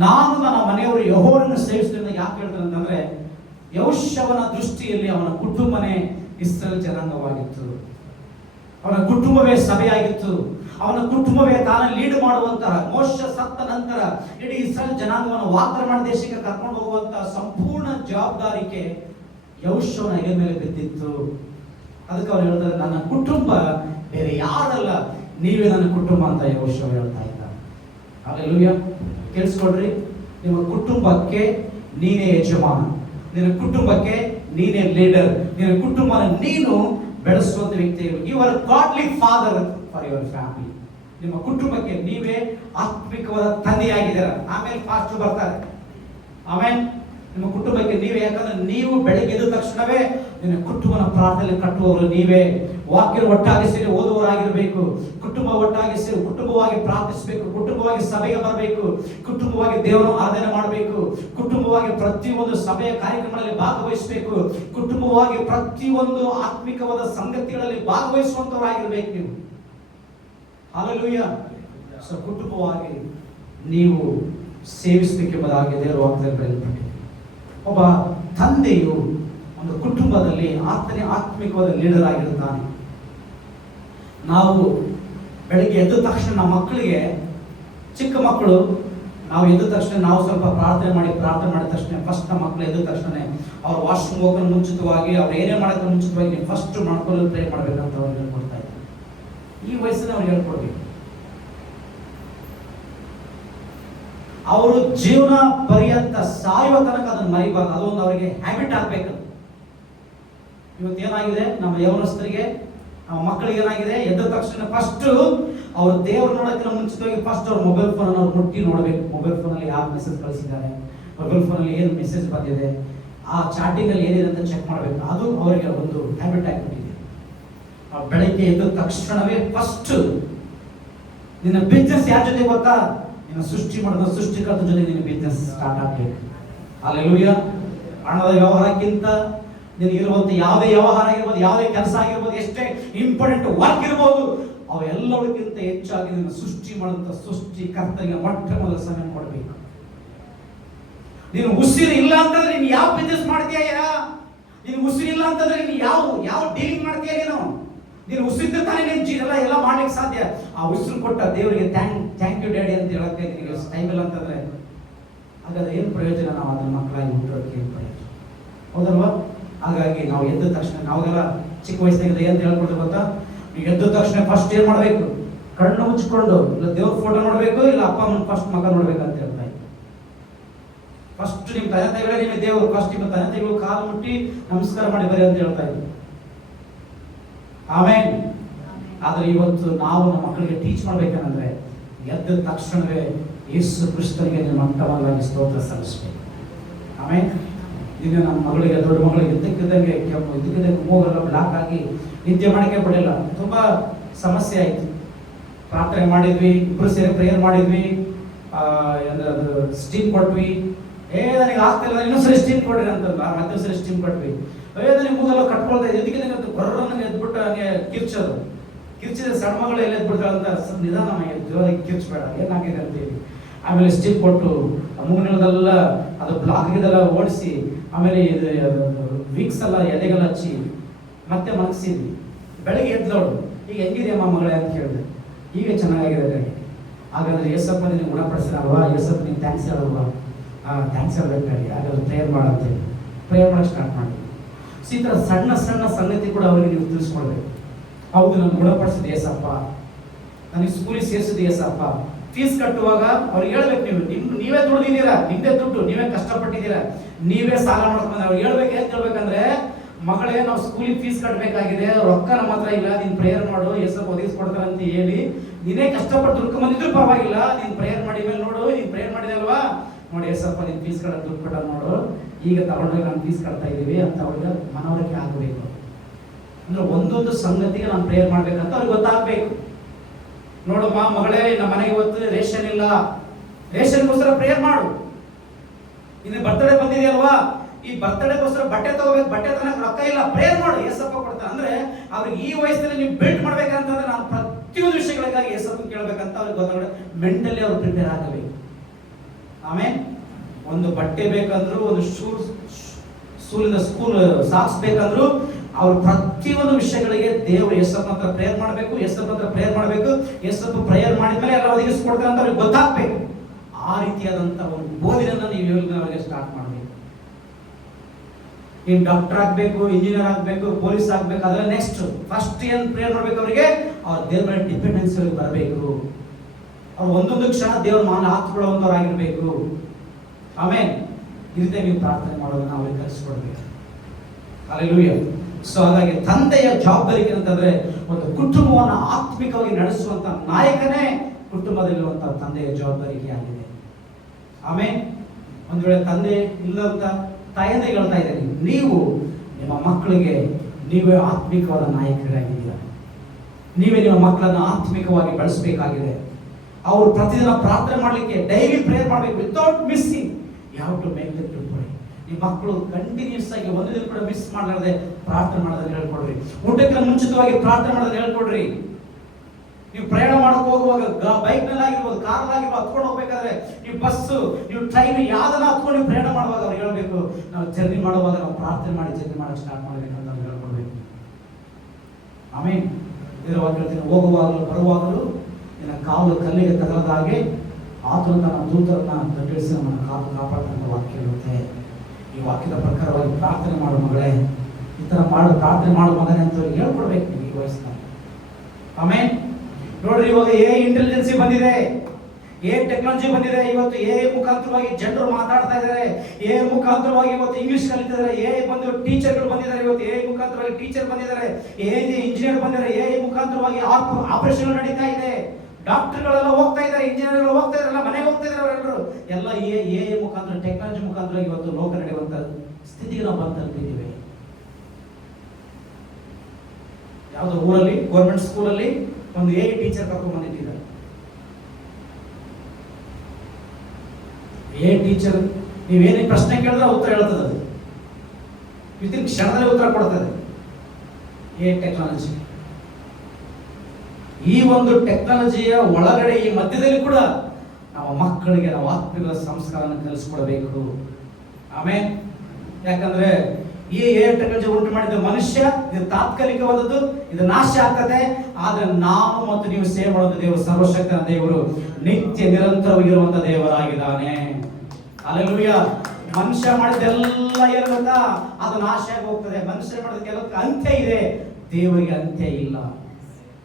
ನಾನು ನನ್ನ ಮನೆಯವರು ಯೆಹೋವನನ್ನು ಸೇವಿಸುವುದರಿಂದ ಯಾಕೆ ಹೇಳ್ತಾರೆ ಅಂತಂದ್ರೆ, ಯೆಹೋಶುವನ ದೃಷ್ಟಿಯಲ್ಲಿ ಅವನ ಕುಟುಂಬನೇ ಇಸ್ರಾಯೇಲ್ ಜನಾಂಗವಾಗಿತ್ತು. ಅವನ ಕುಟುಂಬವೇ ಸಭೆಯಾಗಿತ್ತು. ಅವನ ಕುಟುಂಬವೇ ತಾನು ಲೀಡ್ ಮಾಡುವಂತಹ, ಮೋಶೆ ಸತ್ತ ನಂತರ ಇಡೀ ಇಸ್ರಾಯೇಲ್ ಜನಾಂಗವನ್ನು ವಾಗ್ದಾನ ದೇಶಕ್ಕೆ ಕರ್ಕೊಂಡು ಹೋಗುವಂತಹ ಸಂಪೂರ್ಣ ಜವಾಬ್ದಾರಿಕೆ ಯೆಹೋಶುವನ ಹೆಗಲ ಮೇಲೆ ಬಿದ್ದಿತ್ತು. ಅದಕ್ಕೆ ಅವ್ರು ಹೇಳ್ತಾರೆ, ನನ್ನ ಕುಟುಂಬ ಬೇರೆ ಯಾರಲ್ಲ, ನೀವೇ ನನ್ನ ಕುಟುಂಬ ಅಂತ ಯೆಹೋಶುವ ಹೇಳ್ತಾ ಇದ್ದ. ಹಲ್ಲೆಲೂಯಾ. ಕೇಳಿಸ್ಕೊಡ್ರಿ, ನಿಮ್ಮ ಕುಟುಂಬಕ್ಕೆ ನೀನೇ ಯಜಮಾನ, ನಿನ್ನ ಕುಟುಂಬಕ್ಕೆ ನೀನೇ ಲೀಡರ್, ನಿನ್ನ ಕುಟುಂಬನ ನೀನು ಬೆಳೆಸುವಂತ ವ್ಯಕ್ತಿ. You are godly father for your family. ನಿಮ್ಮ ಕುಟುಂಬಕ್ಕೆ ನೀವೇ ಆತ್ಮಿಕವಾದ ತಂದೆಯಾಗಿದ್ದೀರ. ಆಮೇಲೆ ಫಾಸ್ಟ್ ಬರ್ತಾರೆ. ಆಮೇಲೆ ನಿಮ್ಮ ಕುಟುಂಬಕ್ಕೆ ನೀವೇ, ಯಾಕಂದ್ರೆ ನೀವು ಬೆಳಗ್ಗೆ ಎದ್ದ ತಕ್ಷಣವೇ ನಿನ್ನ ಕುಟುಂಬನ ಪ್ರಾರ್ಥನೆ ಕಟ್ಟುವವರು ನೀವೇ. ವಾಕ್ಯ ಒಟ್ಟಾಗಿ ಸೇರಿ ಓದುವವರಾಗಿರ್ಬೇಕು. ಕುಟುಂಬ ಒಟ್ಟಾಗಿ ಸೇರಿ ಕುಟುಂಬವಾಗಿ ಪ್ರಾರ್ಥಿಸಬೇಕು, ಕುಟುಂಬವಾಗಿ ಸಭೆಗೆ ಬರಬೇಕು, ಕುಟುಂಬವಾಗಿ ದೇವರನ್ನು ಆರಾಧನೆ ಮಾಡಬೇಕು, ಕುಟುಂಬವಾಗಿ ಪ್ರತಿಯೊಂದು ಸಭೆಯ ಕಾರ್ಯಕ್ರಮಗಳಲ್ಲಿ ಭಾಗವಹಿಸಬೇಕು, ಕುಟುಂಬವಾಗಿ ಪ್ರತಿಯೊಂದು ಆತ್ಮಿಕವಾದ ಸಂಗತಿಗಳಲ್ಲಿ ಭಾಗವಹಿಸುವಂತವರಾಗಿರ್ಬೇಕು ನೀವು. ಹಲ್ಲೆಲೂಯಾ. ಸೊ ಕುಟುಂಬವಾಗಿ ನೀವು ಸೇವಿಸಬೇಕೆಂಬುದಾಗಿ ದೇವರ ವಾಕ್ಯದಲ್ಲಿ ಬರೆಯಲ್ಪಟ್ಟಿದೆ. ಒಬ್ಬ ತಂದೆಯು ಒಂದು ಕುಟುಂಬದಲ್ಲಿ ಆತನೇ ಆತ್ಮಿಕವಾದ ಲೀಡರ್ ಆಗಿರುತ್ತಾನೆ. ನಾವು ಬೆಳಿಗ್ಗೆ ಎದ್ದ ತಕ್ಷಣ ನಮ್ಮ ಮಕ್ಕಳಿಗೆ, ಚಿಕ್ಕ ಮಕ್ಕಳು ನಾವು ಎದ್ದ ತಕ್ಷಣ ನಾವು ಸ್ವಲ್ಪ ಪ್ರಾರ್ಥನೆ ಮಾಡಿದ ತಕ್ಷಣ ಫಸ್ಟ್ ನಮ್ಮ ಮಕ್ಕಳು ಎದ್ದ ತಕ್ಷಣ ಅವ್ರು ವಾಶ್ರೂಮ್ ಹೋಗೋಣ ಮುಂಚಿತವಾಗಿ, ಅವ್ರು ಏನೇ ಮಾಡೋಕ್ಕೆ ಮುಂಚಿತವಾಗಿ ನೀವು ಫಸ್ಟ್ ಮಾಡ್ಕೊಳ್ಳೋದು ಪ್ರೇ ಮಾಡ್ಬೇಕಂತ ಅವ್ರು ಹೇಳ್ಕೊಡ್ತಾ ಇದ್ದಾರೆ. ಈ ವಯಸ್ಸಲ್ಲಿ ಅವ್ರು ಹೇಳ್ಕೊಡ್ಬೇಕು. ಅವರು ಜೀವನ ಪರ್ಯಂತ ಸಾಯುವ ತನಕ ಅದನ್ನು ಮರಿಬಾರ್ದು. ಅದೊಂದು ಅವರಿಗೆ ಹ್ಯಾಬಿಟ್ ಆಗ್ಬೇಕು. ಇವತ್ತೇನಾಗಿದೆ, ನಮ್ಮ ಯೌವನಸ್ಥರಿಗೆ, ನಮ್ಮ ಮಕ್ಕಳಿಗೆ ಏನಾಗಿದೆ, ಎದ್ದ ತಕ್ಷಣ ಫಸ್ಟ್ ಅವರು ದೇವ್ರು ನೋಡೋಕ್ಕಿಂತ ಮುಂಚಿತವಾಗಿ ಫಸ್ಟ್ ಅವ್ರ ಮೊಬೈಲ್ ಫೋನ್ ಅನ್ನು ಅವ್ರು ಮುಟ್ಟಿ ನೋಡಬೇಕು. ಮೊಬೈಲ್ ಫೋನಲ್ಲಿ ಯಾವ ಮೆಸೇಜ್ ಕಳಿಸಿದ್ದಾರೆ, ಮೊಬೈಲ್ ಫೋನಲ್ಲಿ ಏನು ಮೆಸೇಜ್ ಬಂದಿದೆ, ಆ ಚಾಟಿಂಗ್ ಅಲ್ಲಿ ಏನಿದೆ ಅಂತ ಚೆಕ್ ಮಾಡಬೇಕು. ಅದು ಅವರಿಗೆ ಒಂದು ಹ್ಯಾಬಿಟ್ ಆಗಿಬಿಟ್ಟಿದೆ. ಬೆಳಗ್ಗೆ ಎದ್ದ ತಕ್ಷಣವೇ ಫಸ್ಟ್ ನಿನ್ನ ಬಿಸ್ನೆಸ್ ಯಾರ ಜೊತೆ ಗೊತ್ತಾ, ನಿನ್ನ ಸೃಷ್ಟಿ ಮಾಡಿದ ಸೃಷ್ಟಿಕರ್ತ ಜೊತೆ ನಿನ್ನ ಬಿಸ್ನೆಸ್ ಸ್ಟಾರ್ಟ್ ಆಗಬೇಕು. ಹಲ್ಲೆಲೂಯಾ. ಹಣದ ವ್ಯವಹಾರಕ್ಕಿಂತ ನಿನಗಿರುವಂತ ಯಾವುದೇ ವ್ಯವಹಾರ ಆಗಿರ್ಬೋದು, ಯಾವುದೇ ಕೆಲಸ ಆಗಿರ್ಬೋದು, ಎಷ್ಟೇ ಇಂಪಾರ್ಟೆಂಟ್ ವರ್ಕ್ ಇರ್ಬೋದು, ಅವೆಲ್ಲದಕ್ಕಿಂತ ಹೆಚ್ಚಾಗಿ ನಿನ್ನ ಸೃಷ್ಟಿ ಮಾಡಿದಂತ ಸೃಷ್ಟಿಕರ್ತನಿಗೆ ಮೊಟ್ಟ ಮೊದಲ ಸಮಯ ಕೊಡಬೇಕು. ನೀನು ಉಸಿರು ಇಲ್ಲ ಅಂತಂದ್ರೆ ನೀನು ಯಾವ ಬಿಸ್ನೆಸ್ ಮಾಡ್ತೀಯಾ? ನೀನು ಉಸಿರು ಇಲ್ಲ ಅಂತಂದ್ರೆ ನೀನು ಯಾವ ಡೀಲಿಂಗ್ ಮಾಡ್ತೀಯ? ನೀನು ಉಸಿರಿದ್ರೆ ತಾನೇ ನೀನು ಎಲ್ಲ ಮಾಡ್ಲಿಕ್ಕೆ ಸಾಧ್ಯ. ಆ ಉಸಿರು ಕೊಟ್ಟ ದೇವರಿಗೆ ಥ್ಯಾಂಕ್ ಯು ಡ್ಯಾಡಿ ಅಂತ ಹೇಳಕ್ಕೆ ನಿನಗೆ ಟೈಮ್ ಇಲ್ಲ ಅಂತಂದ್ರೆ ಹಾಗಾದ್ರೆ ಏನು ಪ್ರಯೋಜನ? ನಾವು ಅದನ್ನ ಮಕ್ಕಳಾಗಿ ಹುಟ್ಟೋದಕ್ಕೆ ಏನು ಪ್ರಯೋಜನ? ಹೌದಲ್ವಾ? ಹಾಗಾಗಿ ನಾವು ಎದ್ದ ತಕ್ಷಣ, ನಾವೆಲ್ಲ ಚಿಕ್ಕ ವಯಸ್ಸಿನಾಗ ಏನು ಹೇಳ್ಕೊಡ್ತೀವಿ ಗೊತ್ತಾ, ನೀವು ಎದ್ದ ತಕ್ಷಣ ಫಸ್ಟ್ ಏನು ಮಾಡಬೇಕು, ಕಣ್ಣು ಮುಚ್ಕೊಂಡು ಇಲ್ಲ ದೇವ್ರ ಫೋಟೋ ನೋಡಬೇಕು, ಇಲ್ಲ ಅಪ್ಪ ಅಮ್ಮನ ಫಸ್ಟ್ ಮಗ ನೋಡ್ಬೇಕು ಅಂತ ಹೇಳ್ತಾ ಇದ್ದೆ. ಫಸ್ಟ್ ನಿಮ್ಮ ತಂದೆ ತಾಯಿಗಳೇ ನಿಮ್ಮ ದೇವರು, ಫಸ್ಟ್ ನಿಮ್ಮ ತಂದೆ ತಾಯಿಗಳು ಕಾಲು ಮುಟ್ಟಿ ನಮಸ್ಕಾರ ಮಾಡಿ ಬರೀ ಅಂತ ಹೇಳ್ತಾ ಇದ್ದೆ. ಆಮೇಲೆ ಆದ್ರೆ ಇವತ್ತು ನಾವು ನಮ್ಮ ಮಕ್ಕಳಿಗೆ ಟೀಚ್ ಮಾಡ್ಬೇಕಂದ್ರೆ ಎದ್ದ ತಕ್ಷಣವೇ ಯೇಸು ಕ್ರಿಸ್ತನಿಗೆ ನಿಮ್ಮ ಮಟ್ಟವಾಗಿ ಸ್ತೋತ್ರ ಸಲ್ಲಿಸಬೇಕು. ಆಮೇಲೆ ಈಗ ನಮ್ಮ ಮಗಳಿಗೆ, ದೊಡ್ಡ ಮಗಳಿಗೆ ಇದ್ದಕ್ಕಿದ್ದಂಗೆ ಕೆಮ್ಮು, ಇದ್ದಕ್ಕಿದ್ದಂಗೆ ಮೂಗೆಲ್ಲ ಬ್ಲಾಕ್ ಆಗಿ ನಿದ್ದೆ ಮಾಡಕ್ಕೆ ಬಿಡಲಿಲ್ಲ. ತುಂಬ ಸಮಸ್ಯೆ ಆಯಿತು. ಪ್ರಾರ್ಥನೆ ಮಾಡಿದ್ವಿ, ಇಬ್ಬರು ಸೇರಿ ಪ್ರೇಯರ್ ಮಾಡಿದ್ವಿ, ಅದು ಸ್ಟೀಮ್ ಕೊಟ್ವಿ. ನನಗೆ ಆಗ್ತಿಲ್ಲ, ಇನ್ನೊಂದ್ಸರಿ ಸ್ಟೀಮ್ ಕೊಡ್ರಿ ಅಂತಂದ, ಮತ್ತೆ ಸರಿ ಸ್ಟೀಮ್ ಕೊಟ್ವಿ. ನನಗೆ ಮೂಗೆಲ್ಲ ಕಟ್ಕೊಳ್ತಾ ಇದೆ, ಇದಕ್ಕಿದ್ದಂಗೆ ಗೊರ್ರನ್ನ ಎದ್ಬಿಟ್ಟು ಹಂಗೆ ಕಿರ್ಚಿದ್ರೆ ಸಣ್ಣ ಮಗಳು ಎಲ್ಲ ಎದ್ಬಿಡ್ತಾಳೆ ಅಂತ ಸ್ವಲ್ಪ ನಿಧಾನ ಜೋರಾಗಿ ಕಿರ್ಚ್ಬೇಡ, ಏನಾಗಿದೆ ಅಂತೇಳಿ ಆಮೇಲೆ ಸ್ಟಿಕ್ ಕೊಟ್ಟು ಮೂಗಿನೆಲ್ಲ ಅದು ಬ್ಲಾಕ್ ಇದೆಲ್ಲ ಓಡಿಸಿ, ಆಮೇಲೆ ಇದು ವೀಕ್ಸ್ ಎಲ್ಲ ಎಲೆಗೆಲ್ಲ ಹಚ್ಚಿ ಮತ್ತೆ ಮನಗಿಸಿದ್ವಿ. ಬೆಳಗ್ಗೆ ಎದ್ದೋಳು, ಈಗ ಹೆಂಗಿದೆ ಅಮ್ಮ ಮಗಳೇ ಅಂತ ಕೇಳಿದೆ. ಈಗ ಚೆನ್ನಾಗಿದೆ. ಹಾಗಾದ್ರೆ ಯೇಸಪ್ಪ ನಿನಗೆ ಗುಣಪಡಿಸಿರಲ್ವಾ, ಯೇಸಪ್ಪ ನೀನು ಥ್ಯಾಂಕ್ಸ್ ಹೇಳಲ್ವಾ? ಥ್ಯಾಂಕ್ಸ್ ಹೇಳ್ಬೇಕಾಗಿ. ಹಾಗಾದ್ರೆ ಪ್ರೇಯರ್ ಮಾಡಂತೇಳಿ ಪ್ರೇಯರ್ ಮಾಡೋಕ್ಕೆ ಸ್ಟಾರ್ಟ್ ಮಾಡಿ. ಈ ಥರ ಸಣ್ಣ ಸಣ್ಣ ಸಂಗತಿ ಕೂಡ ಅವರಿಗೆ ನೀವು ತಿಳಿಸ್ಕೊಡ್ಬೇಕು. ಹೌದು, ನಾನು ಗುಣಪಡಿಸಿದ ಯೇಸಪ್ಪ, ನನಗೆ ಸ್ಕೂಲಿಗೆ ಸೇರಿಸಿದ ಯೇಸಪ್ಪ. ಫೀಸ್ ಕಟ್ಟುವಾಗ ಅವ್ರಿಗೆ ಹೇಳ್ಬೇಕು, ನೀವೇ ದುಡ್ದಿದ್ದೀರಾ, ನಿಮ್ಮದೇ ದುಡ್ಡು, ನೀವೇ ಕಷ್ಟಪಟ್ಟಿದ್ದೀರಾ, ನೀವೇ ಸಾಲ ಮಾಡ್ಕೊಂಡು ಅವ್ರಿಗೆ ಹೇಳ್ಬೇಕು. ಏನು ಹೇಳ್ಬೇಕಂದ್ರೆ, ಮಗಳೇ ನಾವು ಸ್ಕೂಲಿಗೆ ಫೀಸ್ ಕಟ್ಟಬೇಕಾಗಿದೆ, ರೊಕ್ಕ ನಮ್ಮ ಹತ್ರ ಇಲ್ಲ, ನೀನು ಪ್ರೇಯರ್ ಮಾಡು, ಯೇಸಪ್ಪ ಒದಗಿಸ್ಕೊಡ್ತಾರೆ ಅಂತ ಹೇಳಿ ನೀನೇ ಕಷ್ಟಪಟ್ಟು ದುಡ್ಡು ಬಂದಿದ್ರು ಪರವಾಗಿಲ್ಲ, ನೀನು ಪ್ರೇಯರ್ ಮಾಡಿ ಮೇಲೆ ನೋಡು, ನೀನು ಪ್ರೇಯರ್ ಮಾಡಿದೆ ಅಲ್ವಾ, ನೋಡಿ ಯೇಸಪ್ಪ ನೀನು ಫೀಸ್ ಕಟ್ಟೋದು ದುಡ್ಡು ಕೊಟ್ಟ ನೋಡು, ಈಗ ತಗೊಂಡೋಗಿ ನಾನು ಫೀಸ್ ಕಟ್ತಾ ಇದ್ದೀವಿ ಅಂತ ಅವ್ರಿಗೆ ಮನವರಿಕೆ ಆಗಬೇಕು. ಅಂದ್ರೆ ಒಂದೊಂದು ಸಂಗತಿಗೆ ನಾನು ಪ್ರೇಯರ್ ಮಾಡ್ಬೇಕಂತ ಅವ್ರಿಗೆ ಗೊತ್ತಾಗಬೇಕು. ನೋಡಮ್ಮ ಮಗಳೇ, ನಮ್ಮ ಮನೆಗೆ ಇವತ್ತು ರೇಷನ್ ಇಲ್ಲ, ರೇಷನ್ಗೋಸ್ಕರ ಪ್ರೇಯರ್ ಮಾಡು. ಇನ್ನು ಬರ್ತಡೇ ಬಂದಿದೆಯಲ್ವಾ, ಈ ಬರ್ತಡೇಗೋಸ್ಕರ ಬಟ್ಟೆ ತಗೋಬೇಕು, ಬಟ್ಟೆ ತನಕ ರೊಕ್ಕ ಇಲ್ಲ, ಪ್ರೇಯರ್ ಮಾಡು, ಯೇಸಪ್ಪ ಕೊಡ್ತಾರೆ. ಅಂದ್ರೆ ಅವ್ರಿಗೆ ಈ ವಯಸ್ಸಲ್ಲಿ ನೀವು ಬಿಲ್ಟ್ ಮಾಡ್ಬೇಕಂತಂದ್ರೆ ನಾನು ಪ್ರತಿಯೊಂದು ವಿಷಯಗಳಿಗಾಗಿ ಯೇಸಪ್ಪ ಕೇಳಬೇಕಂತ ಅವ್ರಿಗೆ ಗೊತ್ತಾಗ ಮೆಂಟಲಿ ಅವ್ರು ಪ್ರಿಪೇರ್ ಆಗಬೇಕು. ಆಮೇಲೆ ಒಂದು ಬಟ್ಟೆ ಬೇಕಂದ್ರು, ಒಂದು ಸ್ಕೂಲಿಂದ ಸ್ಕೂಲ್ ಸಾಕ್ಸ್ ಬೇಕಂದ್ರು, ಅವ್ರು ಪ್ರತಿಯೊಂದು ವಿಷಯಗಳಿಗೆ ದೇವರು ಯೇಸಪ್ಪ ಹತ್ರ ಪ್ರೇಯರ್ ಮಾಡಬೇಕು, ಯೇಸಪ್ಪ ಹತ್ರ ಪ್ರೇಯರ್ ಮಾಡಬೇಕು, ಯೇಸಪ್ಪ ಪ್ರೇಯರ್ ಮಾಡಿದ್ಮೇಲೆ ಎಲ್ಲ ಒದಗಿಸ್ಕೊಡ್ತಾರೆ ಅಂತ ಅವ್ರಿಗೆ ಗೊತ್ತಾಗ್ಬೇಕು. ಆ ರೀತಿಯಾದಂತ ಒಂದು ಬೋಧನೆಯನ್ನು ನೀವು ಅವರಿಗೆ ಸ್ಟಾರ್ಟ್ ಮಾಡಬೇಕು. ಇನ್ ಡಾಕ್ಟರ್ ಆಗ್ಬೇಕು, ಇಂಜಿನಿಯರ್ ಆಗ್ಬೇಕು, ಪೊಲೀಸ್ ಆಗ್ಬೇಕು, ಅದರ ನೆಕ್ಸ್ಟ್ ಫಸ್ಟ್ ಏನ್ ಪ್ರೇಯರ್ ಮಾಡ್ಬೇಕು ಅವರಿಗೆ, ಅವ್ರ ದೇವರ ಮೇಲೆ ಡಿಪೆಂಡೆನ್ಸಿ ಅವ್ರಿಗೆ ಬರಬೇಕು. ಅವ್ರು ಒಂದೊಂದು ಕ್ಷಣ ದೇವ್ರ ಮಾನ ಹಾತ್ಕೊಳ್ಳುವಂತವ್ರಾಗಿರ್ಬೇಕು. ಆಮೇಲೆ ಇದೇ ನೀವು ಪ್ರಾರ್ಥನೆ ಮಾಡೋದನ್ನ ಅವ್ರಿಗೆ ಕಲಿಸ್ಕೊಡ್ಬೇಕು. ಹಲ್ಲೆಲೂಯಾ. ಸೊ ಹಾಗಾಗಿ ತಂದೆಯ ಜವಾಬ್ದಾರಿ ಅಂತಂದ್ರೆ ಒಂದು ಕುಟುಂಬವನ್ನು ಆತ್ಮಿಕವಾಗಿ ನಡೆಸುವಂತ ನಾಯಕನೇ ಕುಟುಂಬದಲ್ಲಿರುವಂತಹ ತಂದೆಯ ಜವಾಬ್ದಾರಿಗೆ ಆಗಿದೆ. ಆಮೇಲೆ ಒಂದು ವೇಳೆ ತಂದೆ ಇಲ್ಲಂತ ತಾಯಿಯಿಂದ ಹೇಳ್ತಾ ಇದ್ದೇನೆ, ನೀವು ನಿಮ್ಮ ಮಕ್ಕಳಿಗೆ ನೀವೇ ಆತ್ಮಿಕವಾದ ನಾಯಕರಾಗಿದ್ದೀರ. ನೀವೇ ನಿಮ್ಮ ಮಕ್ಕಳನ್ನು ಆತ್ಮಿಕವಾಗಿ ಬೆಳೆಸಬೇಕಾಗಿದೆ. ಅವರು ಪ್ರತಿದಿನ ಪ್ರಾರ್ಥನೆ ಮಾಡಲಿಕ್ಕೆ ಡೈಲಿ ಪ್ರೇಯರ್ ಮಾಡಬೇಕು ವಿತೌಟ್ ಮಿಸ್ಸಿಂಗ್. ಯಾವ to make the to pray. ನಿಮ್ಮ ಮಕ್ಕಳು ಕಂಟಿನ್ಯೂಸ್ ಆಗಿ ಒಂದು ದಿನ ಕೂಡ ಮಿಸ್ ಮಾಡಲಾರದೆ ಪ್ರಾರ್ಥನೆ ಮಾಡೋದನ್ನ ಹೇಳ್ಕೊಡ್ರಿ. ಊಟಕ್ಕೆ ಮುಂಚಿತವಾಗಿ ಪ್ರಾರ್ಥನೆ ಮಾಡೋದನ್ನ ಹೇಳ್ಕೊಡ್ರಿ. ನೀವು ಪ್ರಯಾಣ ಮಾಡಕ್ಕೆ ಹೋಗುವಾಗ ಬೈಕ್ ನಲ್ಲಿ ಆಗಿರ್ಬೋದು, ಕಾರ್ ಆಗಿರ್ಬೋದು, ಹತ್ಕೊಂಡು ಹೋಗ್ಬೇಕಾದ್ರೆ, ನೀವು ಬಸ್ಸು, ನೀವು ಟ್ರೈನ್ ಯಾವ್ದನ್ನ ಹತ್ಕೊಂಡು ನೀವು ಪ್ರಯಾಣ ಮಾಡುವಾಗ ಅವ್ರು ಹೇಳ್ಬೇಕು, ನಾವು ಜರ್ನಿ ಮಾಡುವಾಗ ನಾವು ಪ್ರಾರ್ಥನೆ ಮಾಡಿ ಜರ್ನಿ ಮಾಡಕ್ಕೆ ಸ್ಟಾರ್ಟ್ ಮಾಡಬೇಕು ಅಂತ ಹೇಳ್ಕೊಡ್ಬೇಕು. ಆಮೇಲೆ ಹೇಳ್ತೀನಿ, ಹೋಗುವಾಗಲೂ ಬರುವಾಗಲೂ ನಿನ್ನ ಕಾಲು ಕಲ್ಲಿಗೆ ತಗಲದ ಹಾಗೆ ಆತನು ತನ್ನ ದೂತರನ್ನ ದಟ್ಟಿಸಿ ನಮ್ಮನ್ನು ಕಾಪಾಡ್ತಕ್ಕಂಥ ವಾಕ್ಯ ಇರುತ್ತೆ. ಈ ವಾಕ್ಯದ ಪ್ರಕಾರವಾಗಿ ಪ್ರಾರ್ಥನೆ ಮಾಡು ಮಗಳೇ, ಈ ತರ ಮಾಡು, ಪ್ರಾರ್ಥನೆ ಮಾಡು ಮಗನೇ ಅಂತ ಹೇಳ್ಕೊಡ್ಬೇಕು ನೀವು ಈ ವಯಸ್ಸಿನಲ್ಲಿ. ಆಮೇಲೆ ನೋಡ್ರಿ, ಇವಾಗ ಇಂಟೆಲಿಜೆನ್ಸಿ ಬಂದಿದೆ, ಟೆಕ್ನಾಲಜಿ ಬಂದಿದೆ. ಇವತ್ತು ಮುಖಾಂತರವಾಗಿ ಜನರು ಮಾತಾಡ್ತಾ ಇದ್ದಾರೆ, ಮುಖಾಂತರವಾಗಿ ಇವತ್ತು ಇಂಗ್ಲಿಷ್ ಕಲಿತಿದ್ದಾರೆ, ಬಂದು ಟೀಚರ್ಗಳು ಬಂದಿದ್ದಾರೆ. ಇವತ್ತು ಮುಖಾಂತರವಾಗಿ ಟೀಚರ್ ಬಂದಿದ್ದಾರೆ, ಇಂಜಿನಿಯರ್ ಬಂದಿದ್ದಾರೆ, ಮುಖಾಂತರವಾಗಿ ಆಪರೇಷನ್ ನಡೀತಾ ಇದೆ. ಡಾಕ್ಟರ್ಗಳೆಲ್ಲ ಹೋಗ್ತಾ ಇದ್ದಾರೆ, ಇಂಜಿನಿಯರ್ಗಳು ಹೋಗ್ತಾ ಇದಾರೆ, ಮನೆಗೆ ಹೋಗ್ತಾ ಇದ್ದಾರೆ ಅವರೆಲ್ಲರೂ. ಎಲ್ಲ ಮುಖಾಂತರ, ಟೆಕ್ನಾಲಜಿ ಮುಖಾಂತರ ಇವತ್ತು ಲೋಕ ನಡೆಯುವಂತ ಸ್ಥಿತಿಗೆ ನಾವು ಬಂದು ತಲುಪಿದ್ದೀವಿ. ಯಾವುದೋ ಊರಲ್ಲಿ ಗೌರ್ಮೆಂಟ್ ಸ್ಕೂಲಲ್ಲಿ ಒಂದು ಟೀಚರ್ ಕರ್ಕೊಂಡು ಬಂದಿದ್ದಾರೆ. ಟೀಚರ್ ನೀವೇನೇ ಪ್ರಶ್ನೆ ಕೇಳಿದ್ರೆ ಉತ್ತರ ಹೇಳ್ತದೆ, ಅದು ವಿತಿನ್ ಕ್ಷಣದಲ್ಲಿ ಉತ್ತರ ಕೊಡ್ತದೆ. ಟೆಕ್ನಾಲಜಿ. ಈ ಒಂದು ಟೆಕ್ನಾಲಜಿಯ ಒಳಗಡೆ, ಈ ಮಧ್ಯದಲ್ಲಿ ಕೂಡ ನಮ್ಮ ಮಕ್ಕಳಿಗೆ ನಾವು ಆತ್ಮಿಕ ಸಂಸ್ಕಾರವನ್ನು ಕಲಿಸ್ಕೊಡ್ಬೇಕು. ಆಮೇಲೆ ಯಾಕಂದ್ರೆ ಈ ಟೆಕ್ನಾಲಜಿ ಉಂಟು ಮಾಡಿದ ಮನುಷ್ಯ, ಇದು ತಾತ್ಕಾಲಿಕವಾದದ್ದು, ಇದು ನಾಶ ಆಗ್ತದೆ. ಆದ್ರೆ ನಾವು ಮತ್ತು ನೀವು ಸೇವೆ ಮಾಡುವಂತ ದೇವರು ಸರ್ವಶಕ್ತನ ದೇವರು, ನಿತ್ಯ ನಿರಂತರವಾಗಿರುವಂತ ದೇವರಾಗಿದ್ದಾನೆ. ಹಲ್ಲೆಲೂಯಾ. ಮನುಷ್ಯ ಮಾಡಿದೆಲ್ಲ ಏನು ಗೊತ್ತಾ, ಅದು ನಾಶ ಆಗಿ ಹೋಗ್ತದೆ. ಮನುಷ್ಯ ಮಾಡಿದ ಕೆಲವಕ್ಕೆ ಅಂತ್ಯ ಇದೆ, ದೇವರಿಗೆ ಅಂತ್ಯ ಇಲ್ಲ.